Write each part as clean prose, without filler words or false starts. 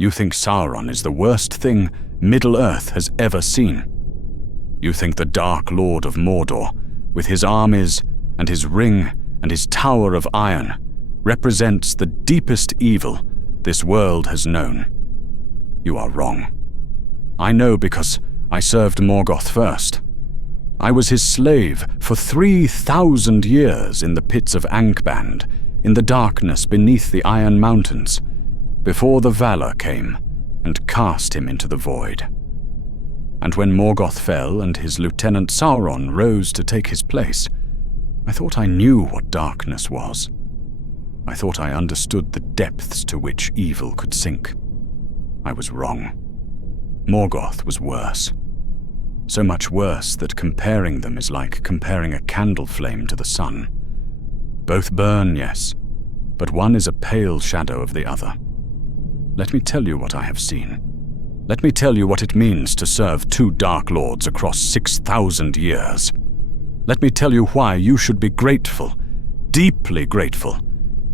You think Sauron is the worst thing Middle-earth has ever seen. You think the Dark Lord of Mordor, with his armies and his ring and his tower of iron, represents the deepest evil this world has known. You are wrong. I know because I served Morgoth first. I was his slave for 3,000 years in the pits of Angband, in the darkness beneath the Iron Mountains, before the Valar came and cast him into the void. And when Morgoth fell and his lieutenant Sauron rose to take his place, I thought I knew what darkness was. I thought I understood the depths to which evil could sink. I was wrong. Morgoth was worse. So much worse that comparing them is like comparing a candle flame to the sun. Both burn, yes, but one is a pale shadow of the other. Let me tell you what I have seen. Let me tell you what it means to serve 2 Dark Lords across 6,000 years. Let me tell you why you should be grateful, deeply grateful,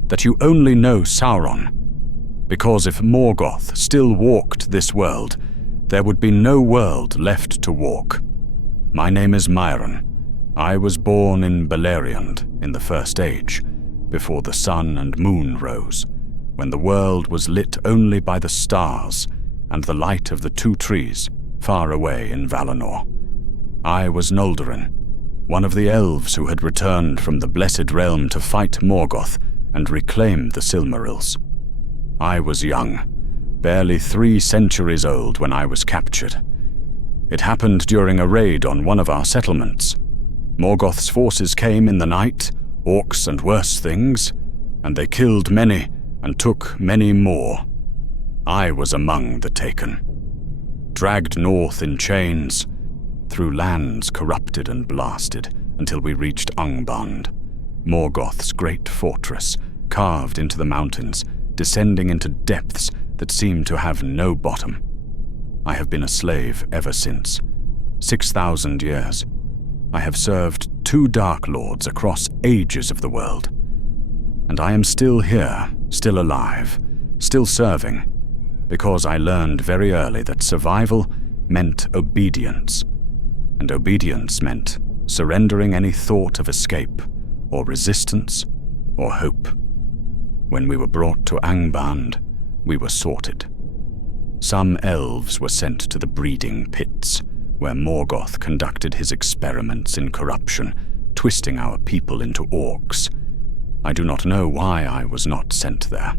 that you only know Sauron. Because if Morgoth still walked this world, there would be no world left to walk. My name is Maeron. I was born in Beleriand in the First Age, before the sun and moon rose, when the world was lit only by the stars and the light of the 2 trees far away in Valinor. I was Noldorin, one of the elves who had returned from the Blessed Realm to fight Morgoth and reclaim the Silmarils. I was young, barely 3 centuries old when I was captured. It happened during a raid on one of our settlements. Morgoth's forces came in the night, orcs and worse things, and they killed many and took many more. I was among the taken. Dragged north in chains, through lands corrupted and blasted, until we reached Angband, Morgoth's great fortress, carved into the mountains, descending into depths that seemed to have no bottom. I have been a slave ever since. 6,000 years. I have served 2 Dark Lords across ages of the world. And I am still here, still alive, still serving, because I learned very early that survival meant obedience, and obedience meant surrendering any thought of escape, or resistance, or hope. When we were brought to Angband, we were sorted. Some elves were sent to the breeding pits, where Morgoth conducted his experiments in corruption, twisting our people into orcs. I do not know why I was not sent there.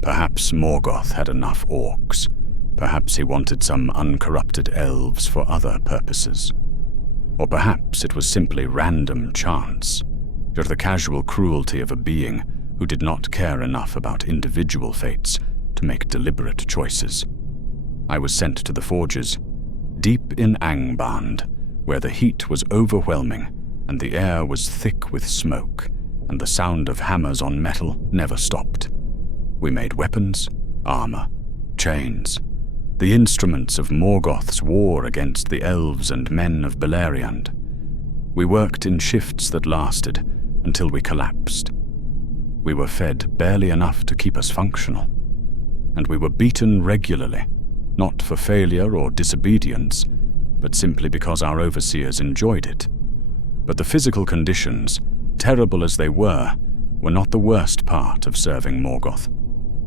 Perhaps Morgoth had enough orcs. Perhaps he wanted some uncorrupted elves for other purposes. Or perhaps it was simply random chance, or the casual cruelty of a being who did not care enough about individual fates to make deliberate choices. I was sent to the forges, deep in Angband, where the heat was overwhelming and the air was thick with smoke, and the sound of hammers on metal never stopped. We made weapons, armor, chains, the instruments of Morgoth's war against the elves and men of Beleriand. We worked in shifts that lasted until we collapsed. We were fed barely enough to keep us functional, and we were beaten regularly, not for failure or disobedience, but simply because our overseers enjoyed it. But the physical conditions, terrible as they were not the worst part of serving Morgoth.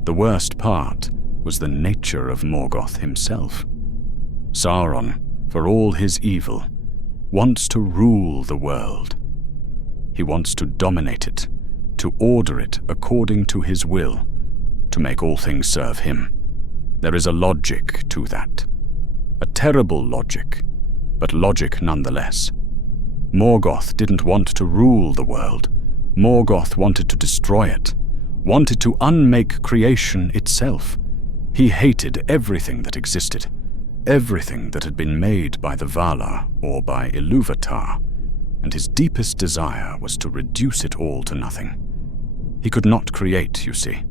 The worst part was the nature of Morgoth himself. Sauron, for all his evil, wants to rule the world. He wants to dominate it, to order it according to his will, to make all things serve him. There is a logic to that. A terrible logic, but logic nonetheless. Morgoth didn't want to rule the world. Morgoth wanted to destroy it, wanted to unmake creation itself. He hated everything that existed, everything that had been made by the Valar or by Ilúvatar, and his deepest desire was to reduce it all to nothing. He could not create, you see.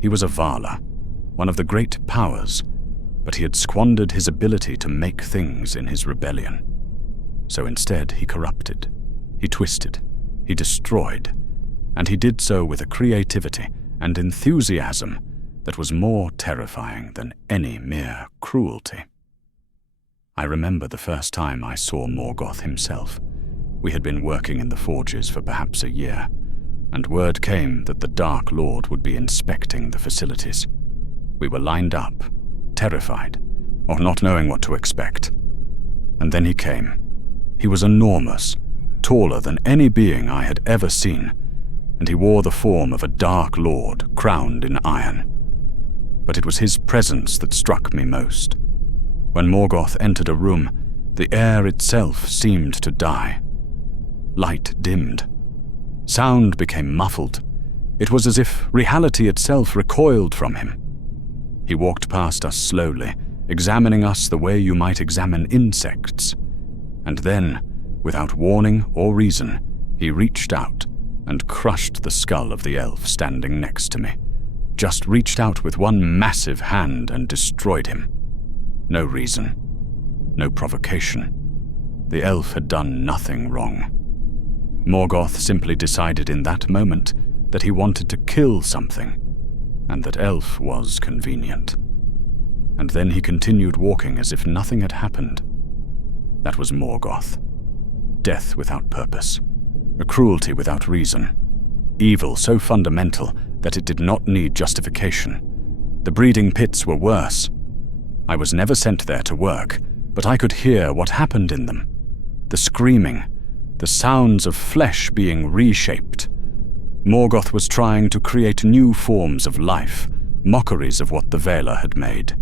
He was a Valar, one of the great powers, but he had squandered his ability to make things in his rebellion. So instead he corrupted, he twisted, he destroyed, and he did so with a creativity and enthusiasm that was more terrifying than any mere cruelty. I remember the first time I saw Morgoth himself. We had been working in the forges for perhaps a year, and word came that the Dark Lord would be inspecting the facilities. We were lined up, terrified, or not knowing what to expect. And then he came. He was enormous, taller than any being I had ever seen, and he wore the form of a Dark Lord crowned in iron. But it was his presence that struck me most. When Morgoth entered a room, the air itself seemed to die. Light dimmed. Sound became muffled. It was as if reality itself recoiled from him. He walked past us slowly, examining us the way you might examine insects. And then, without warning or reason, he reached out and crushed the skull of the elf standing next to me. Just reached out with one massive hand and destroyed him. No reason. No provocation. The elf had done nothing wrong. Morgoth simply decided in that moment that he wanted to kill something, and that elf was convenient. And then he continued walking as if nothing had happened. That was Morgoth. Death without purpose. A cruelty without reason. Evil so fundamental that it did not need justification. The breeding pits were worse. I was never sent there to work, but I could hear what happened in them. The screaming, the sounds of flesh being reshaped. Morgoth was trying to create new forms of life, mockeries of what the Valar had made.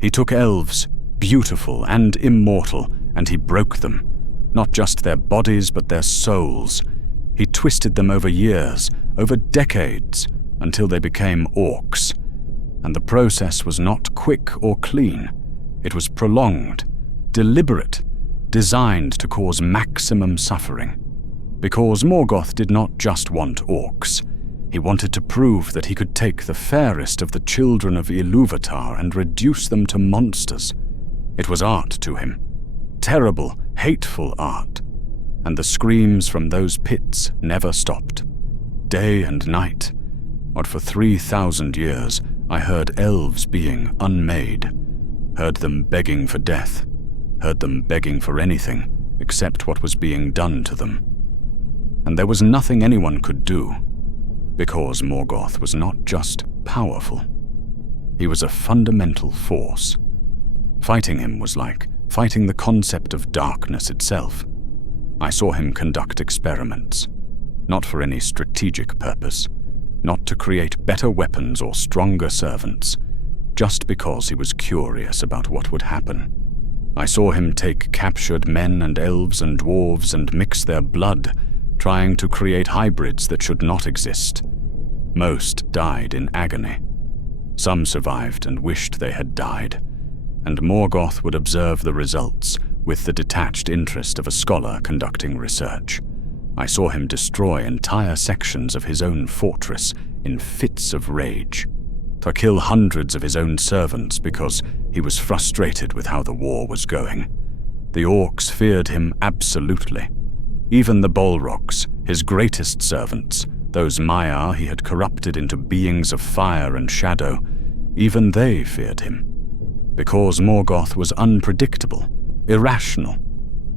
He took elves, beautiful and immortal, and he broke them. Not just their bodies, but their souls. He twisted them over years, over decades, until they became orcs. And the process was not quick or clean. It was prolonged, deliberate, designed to cause maximum suffering. Because Morgoth did not just want orcs. He wanted to prove that he could take the fairest of the children of Ilúvatar and reduce them to monsters. It was art to him. Terrible, hateful art. And the screams from those pits never stopped. Day and night. What for 3,000 years I heard elves being unmade. Heard them begging for death. Heard them begging for anything except what was being done to them. And there was nothing anyone could do, because Morgoth was not just powerful. He was a fundamental force. Fighting him was like fighting the concept of darkness itself. I saw him conduct experiments, not for any strategic purpose, not to create better weapons or stronger servants, just because he was curious about what would happen. I saw him take captured men and elves and dwarves and mix their blood, trying to create hybrids that should not exist. Most died in agony. Some survived and wished they had died, and Morgoth would observe the results with the detached interest of a scholar conducting research. I saw him destroy entire sections of his own fortress in fits of rage, to kill hundreds of his own servants because he was frustrated with how the war was going. The orcs feared him absolutely. Even the Balrogs, his greatest servants, those Maiar he had corrupted into beings of fire and shadow, even they feared him. Because Morgoth was unpredictable, irrational.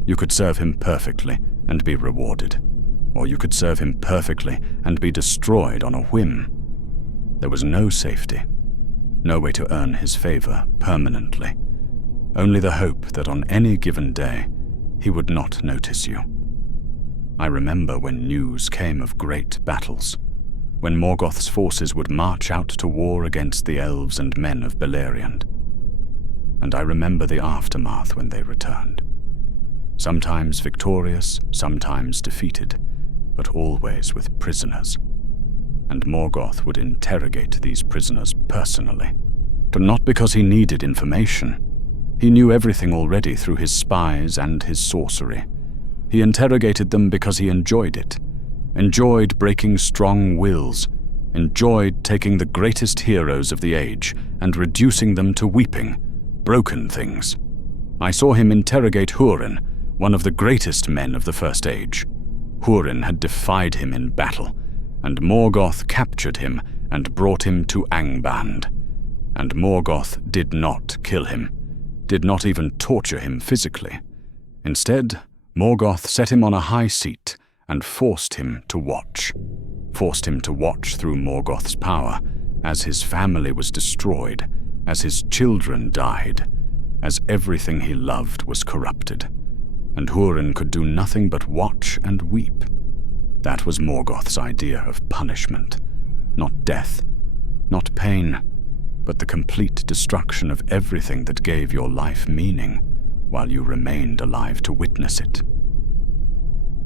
You could serve him perfectly and be rewarded, or you could serve him perfectly and be destroyed on a whim. There was no safety, no way to earn his favor permanently, only the hope that on any given day he would not notice you. I remember when news came of great battles, when Morgoth's forces would march out to war against the elves and men of Beleriand. And I remember the aftermath when they returned. Sometimes victorious, sometimes defeated, but always with prisoners. And Morgoth would interrogate these prisoners personally, but not because he needed information. He knew everything already through his spies and his sorcery. He interrogated them because he enjoyed it, enjoyed breaking strong wills, enjoyed taking the greatest heroes of the age and reducing them to weeping, broken things. I saw him interrogate Húrin, one of the greatest men of the First Age. Húrin had defied him in battle, and Morgoth captured him and brought him to Angband, And Morgoth did not kill him, did not even torture him physically. Instead, Morgoth set him on a high seat and forced him to watch through Morgoth's power, as his family was destroyed, as his children died, as everything he loved was corrupted, and Hurin could do nothing but watch and weep. That was Morgoth's idea of punishment. Not death, not pain, but the complete destruction of everything that gave your life meaning while you remained alive to witness it.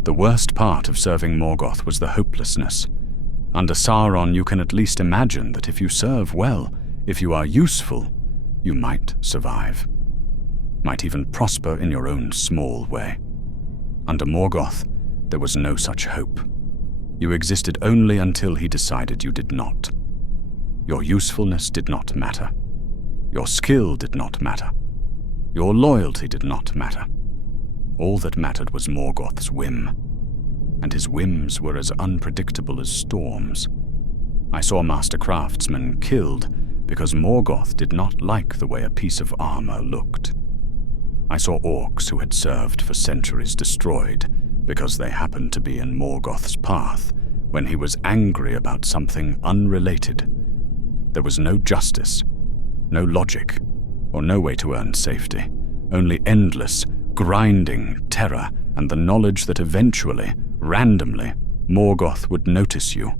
The worst part of serving Morgoth was the hopelessness. Under Sauron, you can at least imagine that if you serve well, if you are useful, you might survive. Might even prosper in your own small way. Under Morgoth, there was no such hope. You existed only until he decided you did not. Your usefulness did not matter. Your skill did not matter. Your loyalty did not matter. All that mattered was Morgoth's whim, and his whims were as unpredictable as storms. I saw master craftsmen killed because Morgoth did not like the way a piece of armor looked. I saw orcs who had served for centuries destroyed because they happened to be in Morgoth's path when he was angry about something unrelated. There was no justice, no logic, or no way to earn safety, only endless, grinding terror and the knowledge that eventually, randomly, Morgoth would notice you,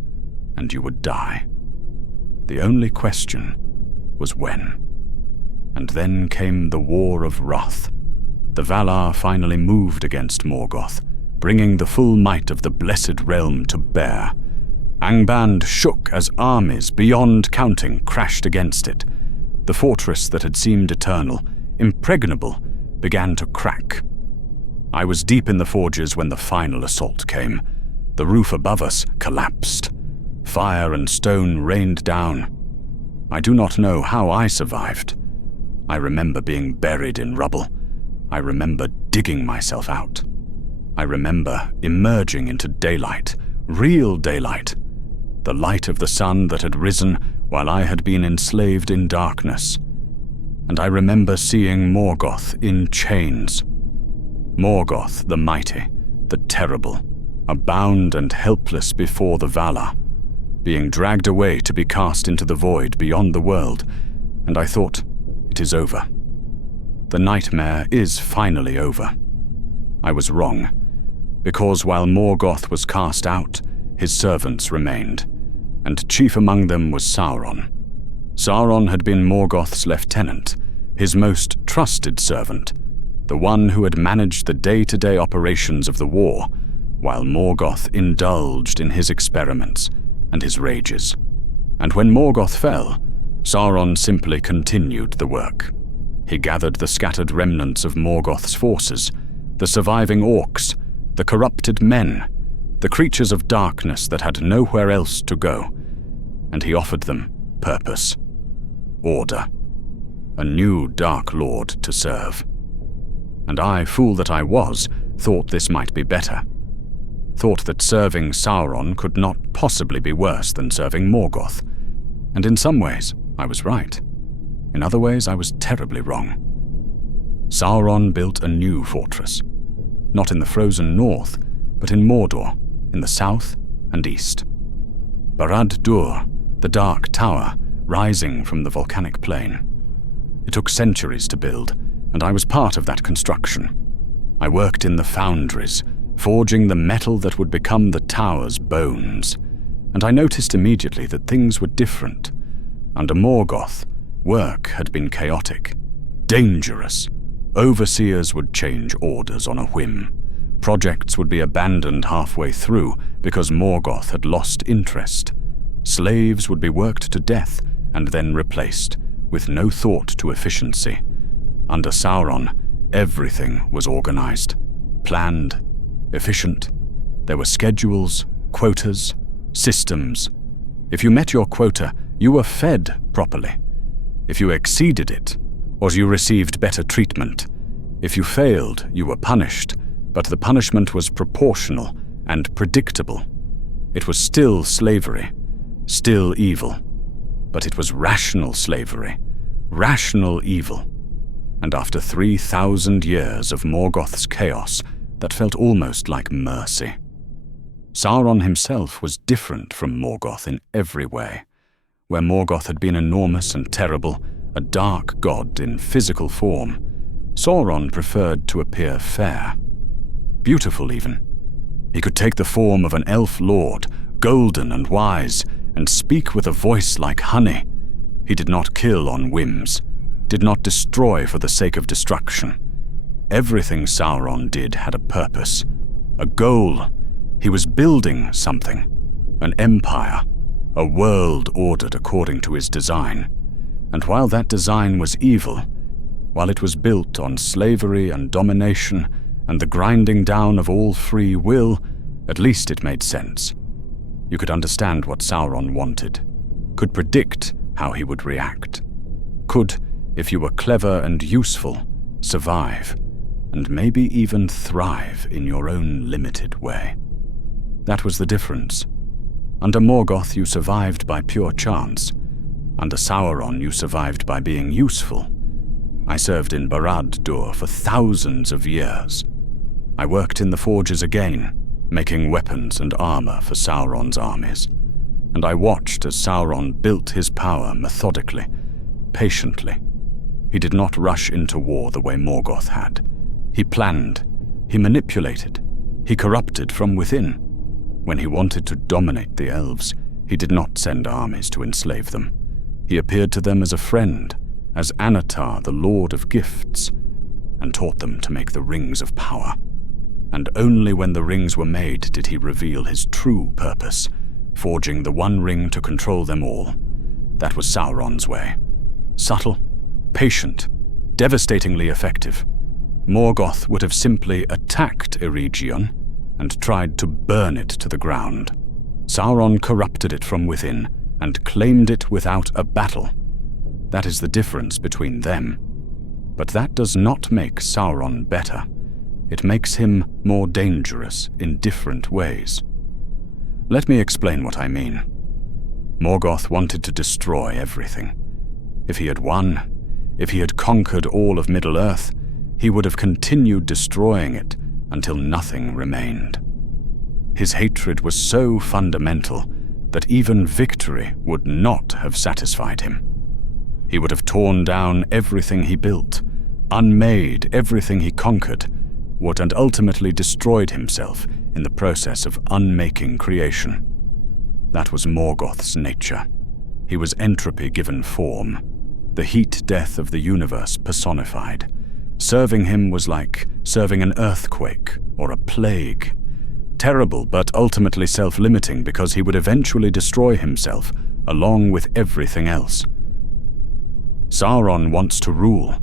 and you would die. The only question was when. And then came the War of Wrath. The Valar finally moved against Morgoth, bringing the full might of the Blessed Realm to bear. Angband shook as armies beyond counting crashed against it. The fortress that had seemed eternal, impregnable, began to crack. I was deep in the forges when the final assault came. The roof above us collapsed. Fire and stone rained down. I do not know how I survived. I remember being buried in rubble. I remember digging myself out. I remember emerging into daylight, real daylight, the light of the sun that had risen while I had been enslaved in darkness. And I remember seeing Morgoth in chains. Morgoth the mighty, the terrible, bound and helpless before the Valar, being dragged away to be cast into the void beyond the world, and I thought, it is over. The nightmare is finally over. I was wrong, because while Morgoth was cast out, his servants remained, and chief among them was Sauron. Sauron had been Morgoth's lieutenant, his most trusted servant, the one who had managed the day-to-day operations of the war, while Morgoth indulged in his experiments and his rages. And when Morgoth fell, Sauron simply continued the work. He gathered the scattered remnants of Morgoth's forces, the surviving orcs, the corrupted men, the creatures of darkness that had nowhere else to go, and he offered them purpose, order, a new Dark Lord to serve. And I, fool that I was, thought this might be better. Thought that serving Sauron could not possibly be worse than serving Morgoth. And in some ways, I was right. In other ways, I was terribly wrong. Sauron built a new fortress. Not in the frozen north, but in Mordor, in the south and east. Barad-dûr, the Dark Tower, rising from the volcanic plain. It took centuries to build, and I was part of that construction. I worked in the foundries, forging the metal that would become the tower's bones, and I noticed immediately that things were different. Under Morgoth, work had been chaotic, dangerous. Overseers would change orders on a whim. Projects would be abandoned halfway through because Morgoth had lost interest. Slaves would be worked to death and then replaced, with no thought to efficiency. Under Sauron, everything was organized, planned, efficient. There were schedules, quotas, systems. If you met your quota, you were fed properly. If you exceeded it, or you received better treatment. If you failed, you were punished, but the punishment was proportional and predictable. It was still slavery, still evil, But it was rational slavery, rational evil. And after 3,000 years of Morgoth's chaos, that felt almost like mercy. Sauron himself was different from Morgoth in every way. Where Morgoth had been enormous and terrible, a dark god in physical form, Sauron preferred to appear fair. Beautiful even. He could take the form of an elf lord, golden and wise, and speak with a voice like honey. He did not kill on whims, did not destroy for the sake of destruction. Everything Sauron did had a purpose, a goal. He was building something, an empire, a world ordered according to his design. And while that design was evil, while it was built on slavery and domination and the grinding down of all free will, at least it made sense. You could understand what Sauron wanted, could predict how he would react, could, if you were clever and useful, survive, and maybe even thrive in your own limited way. That was the difference. Under Morgoth you survived by pure chance. Under Sauron you survived by being useful. I served in Barad-dûr for thousands of years. I worked in the forges again, making weapons and armor for Sauron's armies. And I watched as Sauron built his power methodically, patiently. He did not rush into war the way Morgoth had. He planned, he manipulated, he corrupted from within. When he wanted to dominate the elves, he did not send armies to enslave them. He appeared to them as a friend, as Anatar, the Lord of Gifts, and taught them to make the rings of power. And only when the rings were made did he reveal his true purpose, forging the one ring to control them all. That was Sauron's way. Subtle, patient, devastatingly effective. Morgoth would have simply attacked Eregion and tried to burn it to the ground. Sauron corrupted it from within and claimed it without a battle. That is the difference between them. But that does not make Sauron better. It makes him more dangerous in different ways. Let me explain what I mean. Morgoth wanted to destroy everything. If he had won, if he had conquered all of Middle-earth, he would have continued destroying it until nothing remained. His hatred was so fundamental that even victory would not have satisfied him. He would have torn down everything he built, unmade everything he conquered, and ultimately destroyed himself in the process of unmaking creation. That was Morgoth's nature. He was entropy given form, the heat death of the universe personified. Serving him was like serving an earthquake or a plague. Terrible, but ultimately self-limiting because he would eventually destroy himself along with everything else. Sauron wants to rule.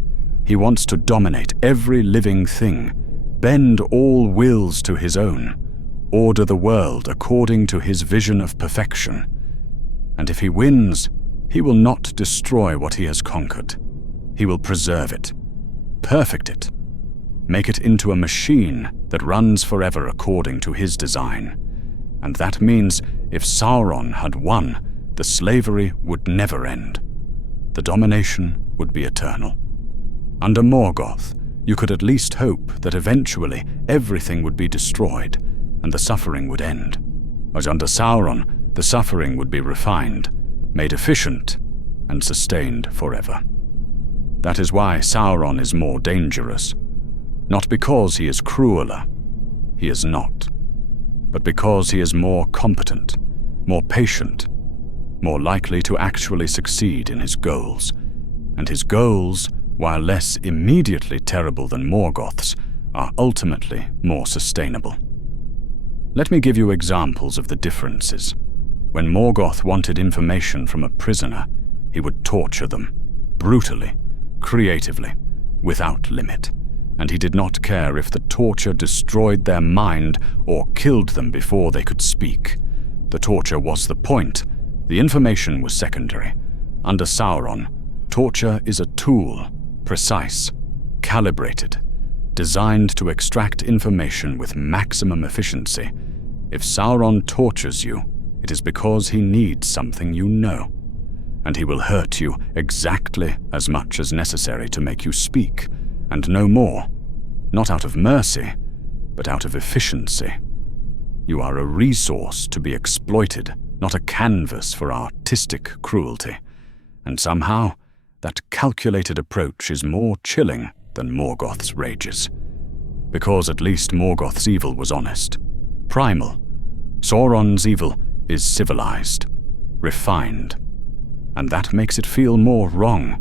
He wants to dominate every living thing, bend all wills to his own, order the world according to his vision of perfection. And if he wins, he will not destroy what he has conquered. He will preserve it, perfect it, make it into a machine that runs forever according to his design. And that means if Sauron had won, the slavery would never end. The domination would be eternal. Under Morgoth, you could at least hope that eventually everything would be destroyed and the suffering would end. But under Sauron, the suffering would be refined, made efficient, and sustained forever. That is why Sauron is more dangerous. Not because he is crueler, he is not, but because he is more competent, more patient, more likely to actually succeed in his goals. And his goals, while less immediately terrible than Morgoth's, are ultimately more sustainable. Let me give you examples of the differences. When Morgoth wanted information from a prisoner, he would torture them, brutally, creatively, without limit. And he did not care if the torture destroyed their mind or killed them before they could speak. The torture was the point. The information was secondary. Under Sauron, torture is a tool, precise, calibrated, designed to extract information with maximum efficiency. If Sauron tortures you, it is because he needs something you know. and he will hurt you exactly as much as necessary to make you speak, and no more, not out of mercy, but out of efficiency. You are a resource to be exploited, not a canvas for artistic cruelty, and somehow that calculated approach is more chilling than Morgoth's rages. Because at least Morgoth's evil was honest, primal. Sauron's evil is civilized, refined, and that makes it feel more wrong.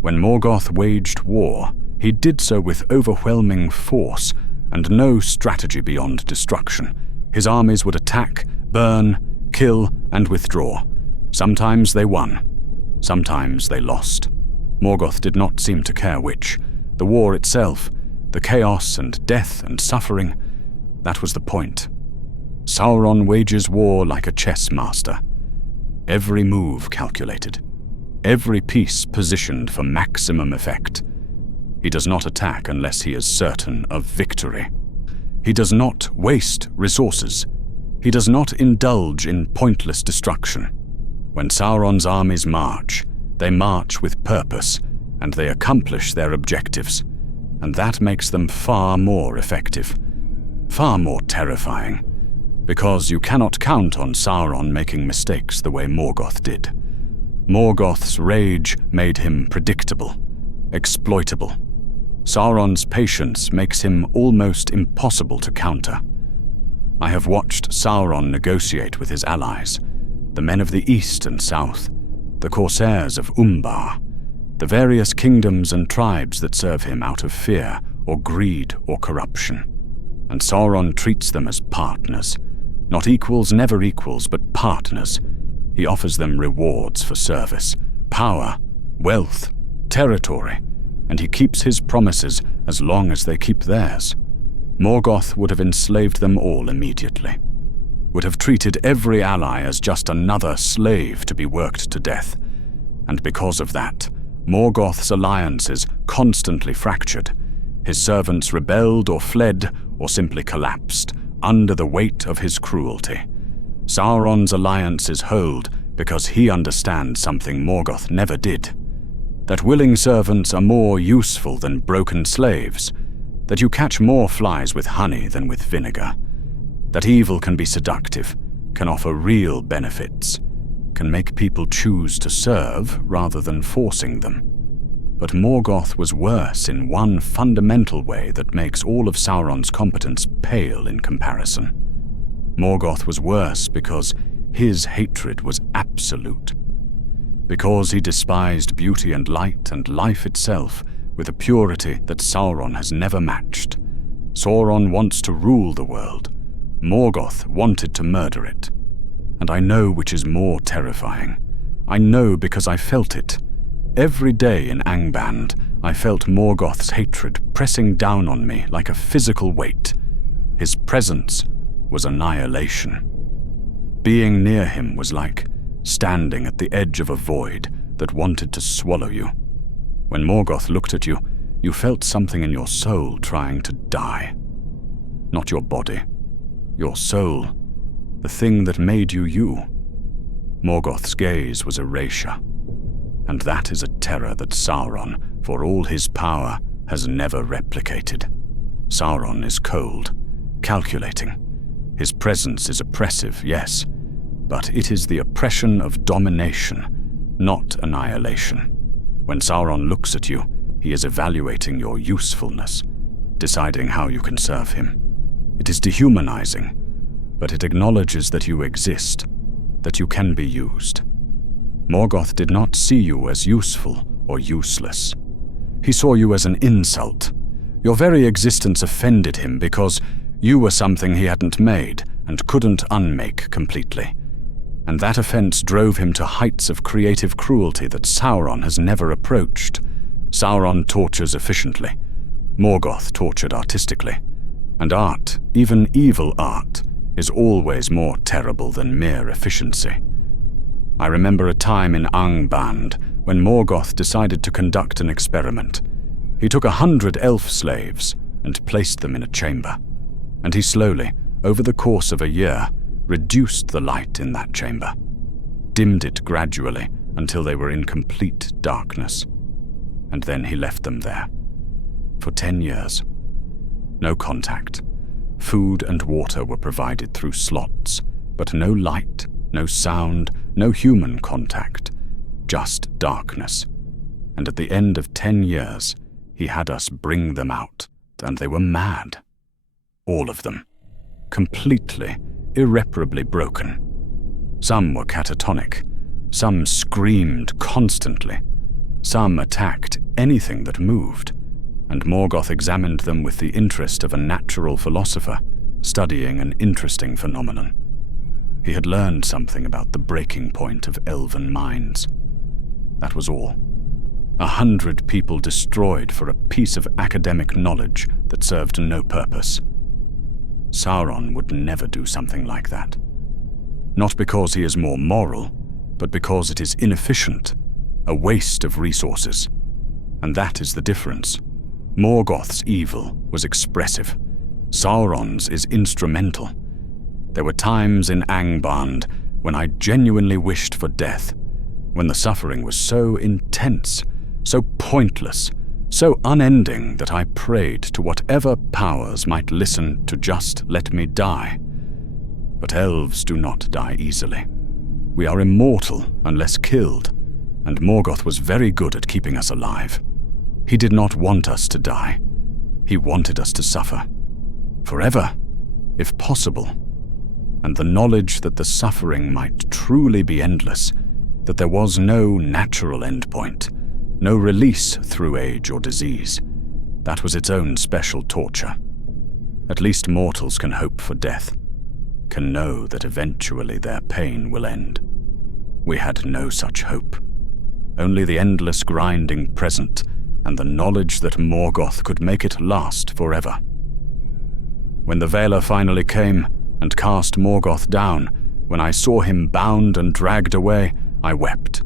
When Morgoth waged war, he did so with overwhelming force and no strategy beyond destruction. His armies would attack, burn, kill, and withdraw. Sometimes they won, sometimes they lost. Morgoth did not seem to care which. The war itself, the chaos and death and suffering, that was the point. Sauron wages war like a chess master. Every move calculated, every piece positioned for maximum effect. He does not attack unless he is certain of victory. He does not waste resources. He does not indulge in pointless destruction. When Sauron's armies march, they march with purpose, and they accomplish their objectives, and that makes them far more effective, far more terrifying, because you cannot count on Sauron making mistakes the way Morgoth did. Morgoth's rage made him predictable, exploitable. Sauron's patience makes him almost impossible to counter. I have watched Sauron negotiate with his allies, the men of the east and south, the corsairs of Umbar, the various kingdoms and tribes that serve him out of fear or greed or corruption. And Sauron treats them as partners. Not equals, never equals, but partners. He offers them rewards for service, power, wealth, territory, and he keeps his promises as long as they keep theirs. Morgoth would have enslaved them all immediately, would have treated every ally as just another slave to be worked to death. And because of that, Morgoth's alliances constantly fractured. His servants rebelled or fled or simply collapsed under the weight of his cruelty. Sauron's alliances hold because he understands something Morgoth never did. That willing servants are more useful than broken slaves. That you catch more flies with honey than with vinegar. That evil can be seductive, can offer real benefits, can make people choose to serve rather than forcing them. But Morgoth was worse in one fundamental way that makes all of Sauron's competence pale in comparison. Morgoth was worse because his hatred was absolute. Because he despised beauty and light and life itself with a purity that Sauron has never matched. Sauron wants to rule the world. Morgoth wanted to murder it. And I know which is more terrifying. I know because I felt it. Every day in Angband, I felt Morgoth's hatred pressing down on me like a physical weight. His presence was annihilation. Being near him was like standing at the edge of a void that wanted to swallow you. When Morgoth looked at you, you felt something in your soul trying to die. Not your body, your soul, the thing that made you you. Morgoth's gaze was erasure, and that is a terror that Sauron, for all his power, has never replicated. Sauron is cold, calculating. His presence is oppressive, yes, but it is the oppression of domination, not annihilation. When Sauron looks at you, he is evaluating your usefulness, deciding how you can serve him. It is dehumanizing, but it acknowledges that you exist, that you can be used. Morgoth did not see you as useful or useless. He saw you as an insult. Your very existence offended him because you were something he hadn't made and couldn't unmake completely. And that offense drove him to heights of creative cruelty that Sauron has never approached. Sauron tortures efficiently. Morgoth tortured artistically. And art, even evil art, is always more terrible than mere efficiency. I remember a time in Angband when Morgoth decided to conduct an experiment. He took 100 elf slaves and placed them in a chamber. And he slowly, over the course of a year, reduced the light in that chamber, dimmed it gradually until they were in complete darkness, and then he left them there. For 10 years. No contact. Food and water were provided through slots, but no light, no sound, no human contact, just darkness. And at the end of 10 years, he had us bring them out, and they were mad. All of them. Completely, irreparably broken. Some were catatonic. Some screamed constantly. Some attacked anything that moved, and Morgoth examined them with the interest of a natural philosopher studying an interesting phenomenon. He had learned something about the breaking point of elven minds. That was all. 100 people destroyed for a piece of academic knowledge that served no purpose. Sauron would never do something like that. Not because he is more moral, but because it is inefficient, a waste of resources. And that is the difference. Morgoth's evil was expressive. Sauron's is instrumental. There were times in Angband when I genuinely wished for death, when the suffering was so intense, so pointless, so unending that I prayed to whatever powers might listen to just let me die. But elves do not die easily. We are immortal unless killed, and Morgoth was very good at keeping us alive. He did not want us to die. He wanted us to suffer. Forever, if possible. And the knowledge that the suffering might truly be endless, that there was no natural endpoint, no release through age or disease, that was its own special torture. At least mortals can hope for death, can know that eventually their pain will end. We had no such hope. Only the endless grinding present and the knowledge that Morgoth could make it last forever. When the Valar finally came and cast Morgoth down, when I saw him bound and dragged away, I wept.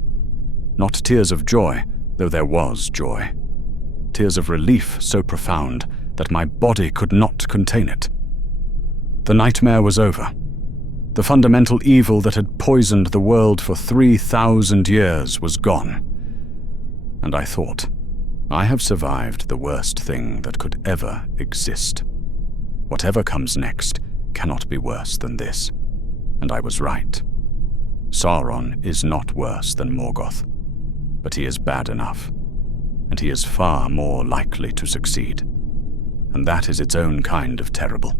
Not tears of joy, though there was joy. Tears of relief so profound that my body could not contain it. The nightmare was over. The fundamental evil that had poisoned the world for 3,000 years was gone. And I thought, I have survived the worst thing that could ever exist. Whatever comes next cannot be worse than this. And I was right. Sauron is not worse than Morgoth, but he is bad enough, and he is far more likely to succeed. And that is its own kind of terrible.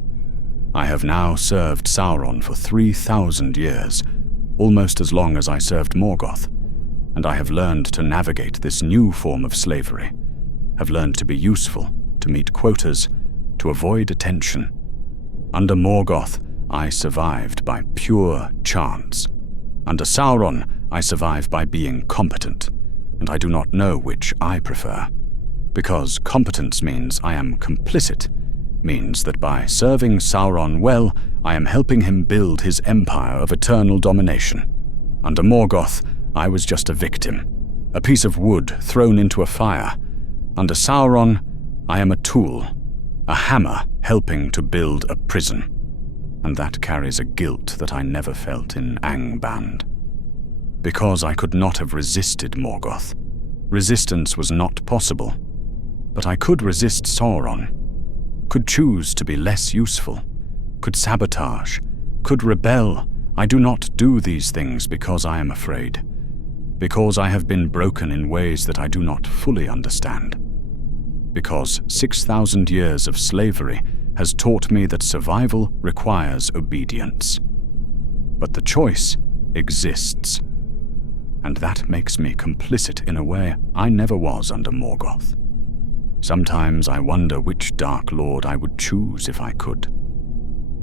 I have now served Sauron for 3,000 years, almost as long as I served Morgoth, and I have learned to navigate this new form of slavery, have learned to be useful, to meet quotas, to avoid attention. Under Morgoth, I survived by pure chance. Under Sauron, I survive by being competent, and I do not know which I prefer. Because competence means I am complicit, means that by serving Sauron well, I am helping him build his empire of eternal domination. Under Morgoth, I was just a victim, a piece of wood thrown into a fire. Under Sauron, I am a tool, a hammer helping to build a prison. And that carries a guilt that I never felt in Angband. Because I could not have resisted Morgoth. Resistance was not possible. But I could resist Sauron, could choose to be less useful, could sabotage, could rebel. I do not do these things because I am afraid, because I have been broken in ways that I do not fully understand, because 6,000 years of slavery has taught me that survival requires obedience. But the choice exists, and that makes me complicit in a way I never was under Morgoth. Sometimes I wonder which Dark Lord I would choose if I could.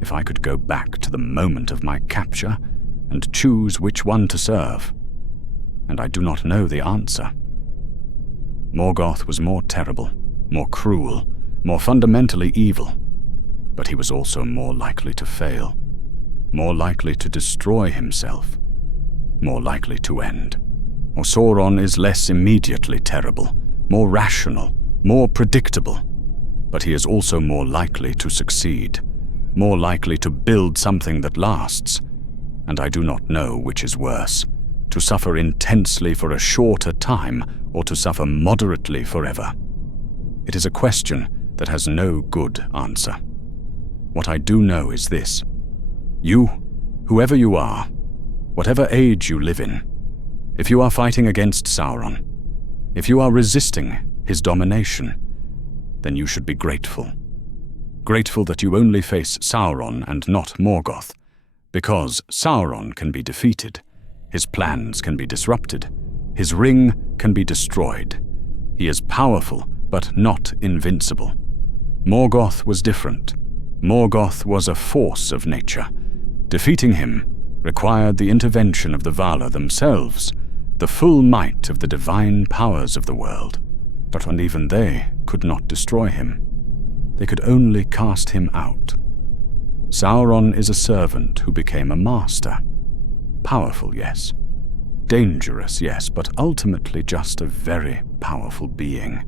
If I could go back to the moment of my capture and choose which one to serve. And I do not know the answer. Morgoth was more terrible, more cruel, more fundamentally evil. But he was also more likely to fail, more likely to destroy himself, more likely to end. Or Sauron is less immediately terrible, more rational, more predictable, but he is also more likely to succeed, more likely to build something that lasts, and I do not know which is worse, to suffer intensely for a shorter time, or to suffer moderately forever? It is a question that has no good answer. What I do know is this: you, whoever you are, whatever age you live in, if you are fighting against Sauron, if you are resisting his domination, then you should be grateful. Grateful that you only face Sauron and not Morgoth, because Sauron can be defeated, his plans can be disrupted, his ring can be destroyed. He is powerful, but not invincible. Morgoth was different. Morgoth was a force of nature. Defeating him required the intervention of the Valar themselves, the full might of the divine powers of the world. But even they could not destroy him. They could only cast him out. Sauron is a servant who became a master. Powerful, yes. Dangerous, yes, but ultimately just a very powerful being.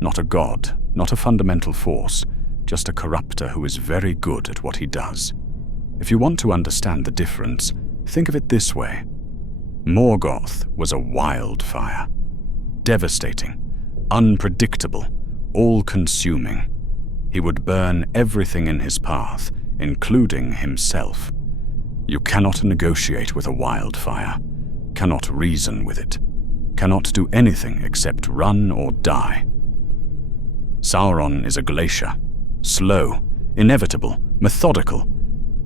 Not a god, not a fundamental force, just a corrupter who is very good at what he does. If you want to understand the difference, think of it this way. Morgoth was a wildfire. Devastating, unpredictable, all-consuming. He would burn everything in his path, including himself. You cannot negotiate with a wildfire, cannot reason with it, cannot do anything except run or die. Sauron is a glacier, slow, inevitable, methodical.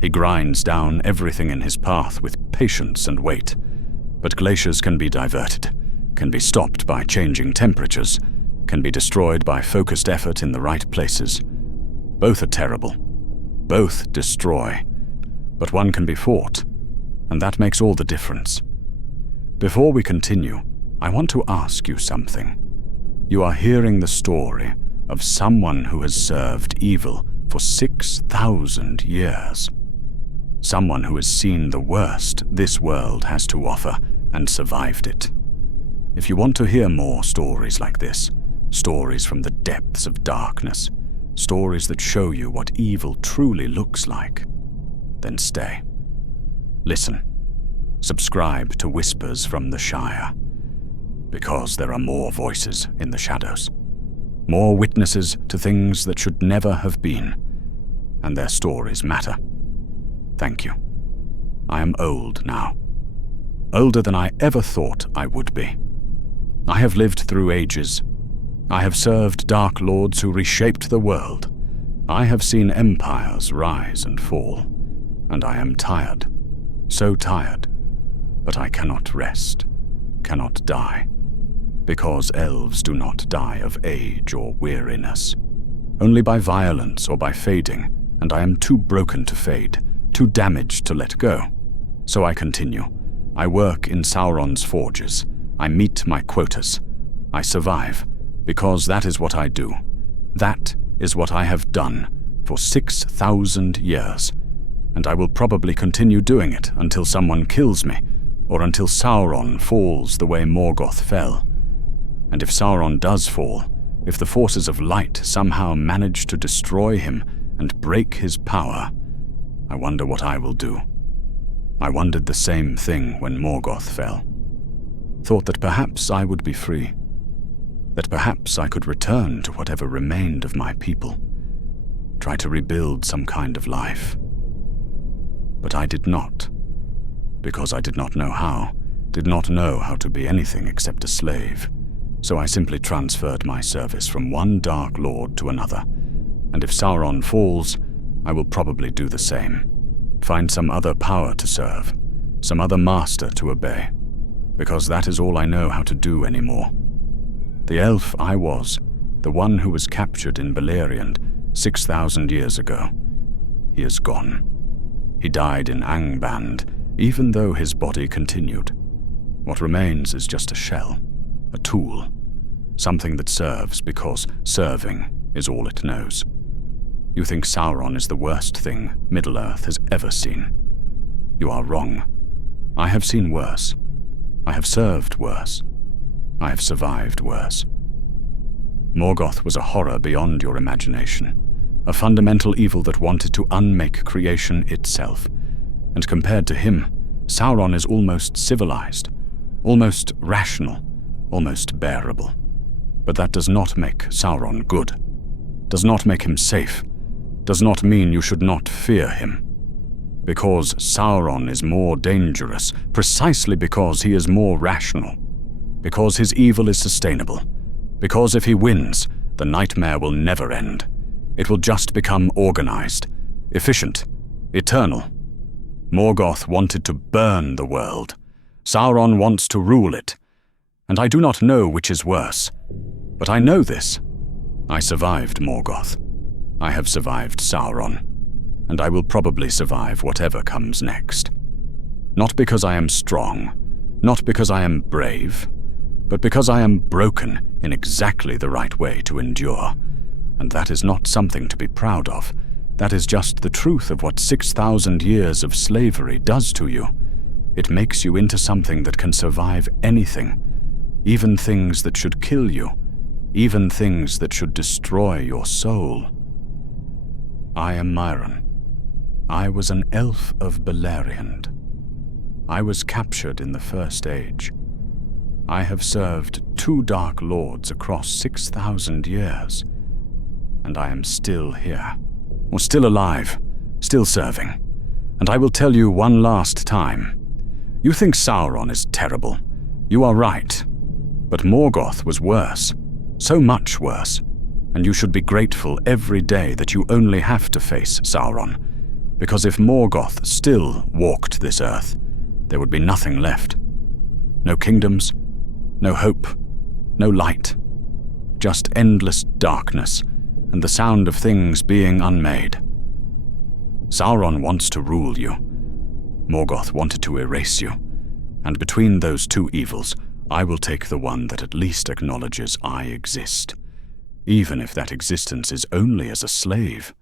He grinds down everything in his path with patience and weight. But glaciers can be diverted, can be stopped by changing temperatures, can be destroyed by focused effort in the right places. Both are terrible. Both destroy. But one can be fought, and that makes all the difference. Before we continue, I want to ask you something. You are hearing the story of someone who has served evil for 6,000 years. Someone who has seen the worst this world has to offer and survived it. If you want to hear more stories like this, stories from the depths of darkness, stories that show you what evil truly looks like, then stay. Listen. Subscribe to Whispers from the Shire, because there are more voices in the shadows, more witnesses to things that should never have been, and their stories matter. Thank you. I am old now. Older than I ever thought I would be. I have lived through ages. I have served Dark Lords who reshaped the world. I have seen empires rise and fall, and I am tired. So tired. But I cannot rest, cannot die, because elves do not die of age or weariness. Only by violence or by fading, and I am too broken to fade, too damaged to let go. So I continue. I work in Sauron's forges. I meet my quotas. I survive, because that is what I do. That is what I have done for 6,000 years, and I will probably continue doing it until someone kills me, or until Sauron falls the way Morgoth fell. And if Sauron does fall, if the forces of light somehow manage to destroy him and break his power, I wonder what I will do. I wondered the same thing when Morgoth fell. Thought that perhaps I would be free. That perhaps I could return to whatever remained of my people. Try to rebuild some kind of life. But I did not. Because I did not know how. Did not know how to be anything except a slave. So I simply transferred my service from one Dark Lord to another. And if Sauron falls, I will probably do the same. Find some other power to serve, some other master to obey, because that is all I know how to do anymore. The elf I was, the one who was captured in Beleriand 6,000 years ago, he is gone. He died in Angband, even though his body continued. What remains is just a shell, a tool, something that serves because serving is all it knows. You think Sauron is the worst thing Middle-earth has ever seen. You are wrong. I have seen worse. I have served worse. I have survived worse. Morgoth was a horror beyond your imagination, a fundamental evil that wanted to unmake creation itself. And compared to him, Sauron is almost civilized, almost rational, almost bearable. But that does not make Sauron good, does not make him safe, does not mean you should not fear him. Because Sauron is more dangerous, precisely because he is more rational, because his evil is sustainable, because if he wins, the nightmare will never end. It will just become organized, efficient, eternal. Morgoth wanted to burn the world. Sauron wants to rule it. And I do not know which is worse. But I know this. I survived Morgoth. I have survived Sauron. And I will probably survive whatever comes next. Not because I am strong, not because I am brave, but because I am broken in exactly the right way to endure. And that is not something to be proud of. That is just the truth of what 6,000 years of slavery does to you. It makes you into something that can survive anything, even things that should kill you, even things that should destroy your soul. I am Maeron. I was an elf of Beleriand. I was captured in the First Age. I have served 2 Dark Lords across 6,000 years, and I am still here. Or still alive, still serving. And I will tell you one last time. You think Sauron is terrible. You are right. But Morgoth was worse. So much worse. And you should be grateful every day that you only have to face Sauron. Because if Morgoth still walked this earth, there would be nothing left. No kingdoms, no hope, no light. Just endless darkness and the sound of things being unmade. Sauron wants to rule you. Morgoth wanted to erase you. And between those two evils, I will take the one that at least acknowledges I exist, even if that existence is only as a slave.